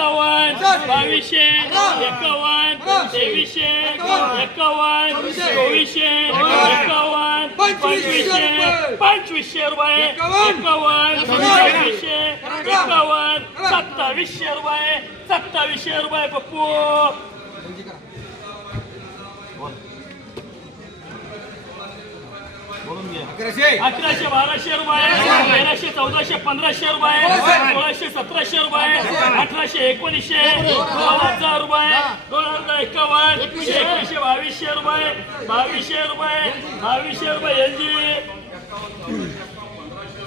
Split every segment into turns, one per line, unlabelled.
एकावन्न बावीसशे एकावन्न तेवीसशे एकावन्न चोवीसशे एकावन्न पंचवीसशे पंचवीसशे रुपये एकावन्न सव्वीसशे एकावन्न सत्तावीसशे रुपये सत्तावीसशे रुपये पप्पू. अकराशे. बाराशे रुपये. तेराशे चौदाशे पंधराशे रुपये. सोळाशे सतराशे रुपये. अठराशे एकोणीसशे. दोन हजार रुपये. दोन हजार एकावन्न. एकवीसशे. बावीसशे रुपये. बावीसशे रुपये. बावीसशे रुपये एलजी.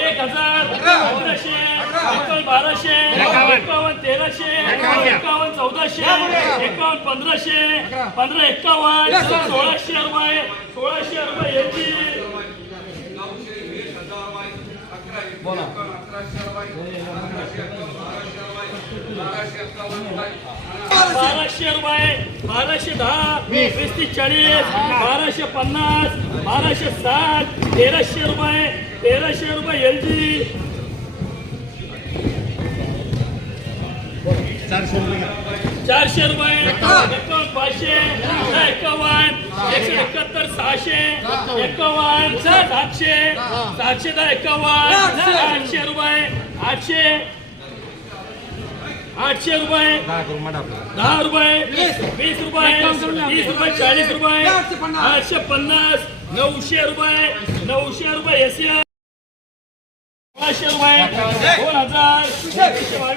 एक हजार पंधराशे. एकावन्न बाराशे. एकावन्न. तेराशे. एकावन्न. चौदाशे. एकावन्न पंधराशे. पंधरा एकावन्न. सोळाशे रुपये. सोळाशे रुपये एलजी बाराशे रुपये बाराशे दहा वीस. तीस चाळीस बाराशे पन्नास बाराशे साठ तेराशे रुपये तेराशे रुपये एल जी चारशे रुपये. एकावन्न पाचशे एकावन्न. एकशे एकाहत्तर सहाशे एकावन्न सातशे. सातशे दहा एकावन्न आठशे रुपये आठशे आठशे रुपये दहा रुपये वीस. रुपये तीस रुपये चाळीस रुपये आठशे पन्नास नऊशे रुपये नऊशे रुपये एसी सोळाशे रुपये दोन हजार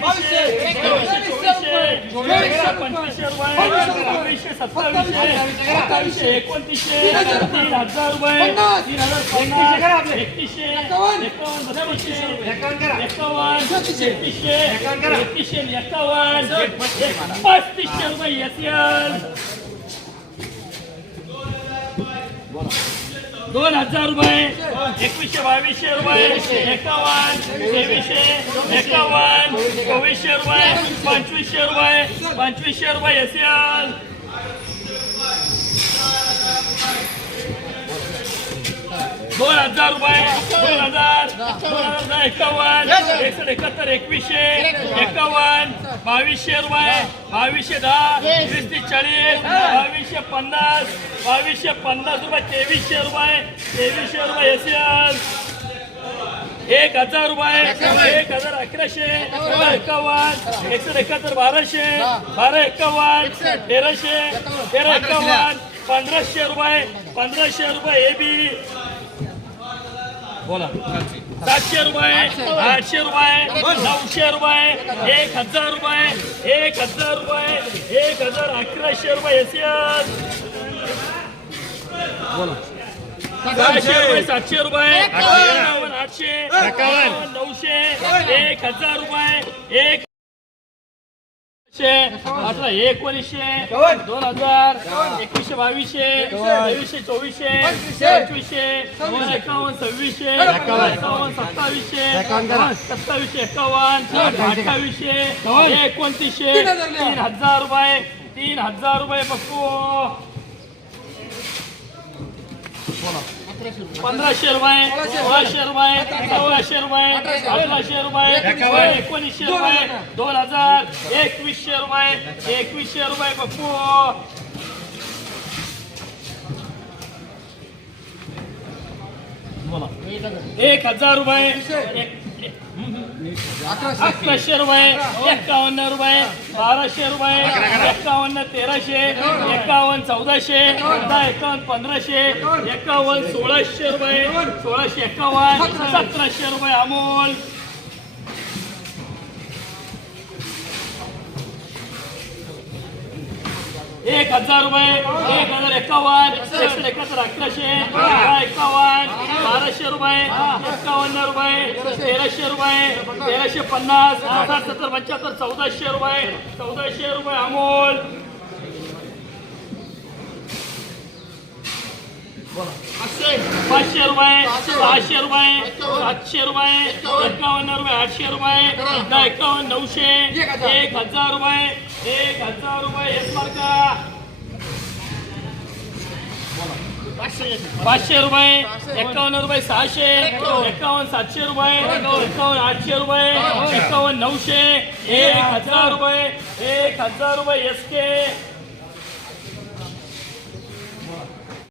बावीसशे तेवीसशे चोवीसशे चोवीसशे पंचवीसशे रुपये सव्वीसशे सत्तावीसशे सत्तावीसशे एकोणतीसशे तीन हजार रुपये तीन हजार पन्नास एकतीसशे एकावन्न बत्तीसशे एकावन्न एकतीसशे एकतीसशे एकावन्न पस्तीसशे रुपये एसीएल दोन हजार रुपये एकवीसशे बावीसशे रुपये एकावन्न तेवीसशे एकावन्न चोवीसशे रुपये पंचवीसशे रुपये पंचवीसशे रुपये एसीएल दोन हजार रुपये दोन हजार दोन हजार एकावन्न एकसष्ट एकाहत्तर एकवीसशे एकावन्न बावीसशे रुपये बावीसशे दहा वीस तीस चाळीस बावीसशे पन्नास बावीसशे पन्नास रुपये तेवीसशे रुपये तेवीसशे रुपये एसीएल एक हजार रुपये एक हजार अकराशे एकावन्न. एकशे एकाहत्तर बाराशे बारा एकावन्न तेराशे तेरा एकावन्न. पंधराशे रुपये पंधराशे रुपये ए बी बोला. सातशे रुपये आठशे रुपये नऊशे रुपये एक हजार रुपये एक हजार रुपये एक हजार अकराशे रुपये सहाशे रुपये सातशे रुपये आठशे नऊशे एक हजार रुपये एक एकोणीसशे दोन हजार एकवीसशे बावीसशे तेवीसशे चोवीसशे पंचवीसशे. एकावन्न सव्वीसशे एकावन्न. सत्तावीसशे सत्तावीसशे एकावन्न अठ्ठावीसशे एकोणतीसशे तीन हजार रुपये तीन हजार रुपये पप्पू पंधराशे रुपये सोळाशे रुपये सोळाशे रुपये अठराशे रुपये एकोणीसशे रुपये दोन हजार एकवीसशे रुपये एकवीसशे रुपये बप्पू एक हजार रुपये अकराशे रुपये एकावन्न रुपये बाराशे रुपये एकावन्न तेराशे एकावन्न चौदाशे दहा एकावन्न पंधराशे एकावन्न सोळाशे रुपये सोळाशे एकावन्न सतराशे रुपये अमोल. एक हजार रुपये एक हजार एकावन्न एकशे एकाहत्तर अकराशे एकावन्न बाराशे रुपये एकावन्न रुपये तेराशे रुपये तेराशे पन्नास साठ सत्तर पंच्याहत्तर चौदाशे रुपये चौदाशे रुपये अमोल. पाचशे रुपये सहाशे रुपये सातशे रुपये एकावन्न. रुपये आठशे रुपये एकावन्न. नऊशे एक हजार. रुपये एक हजार रुपये. एक मार्का पाचशे रुपये एकावन्न रुपये सहाशे एकावन्न. सातशे रुपये एकावन्न. आठशे रुपये एकावन्न. नऊशे एक हजार रुपये एक हजार रुपये एस के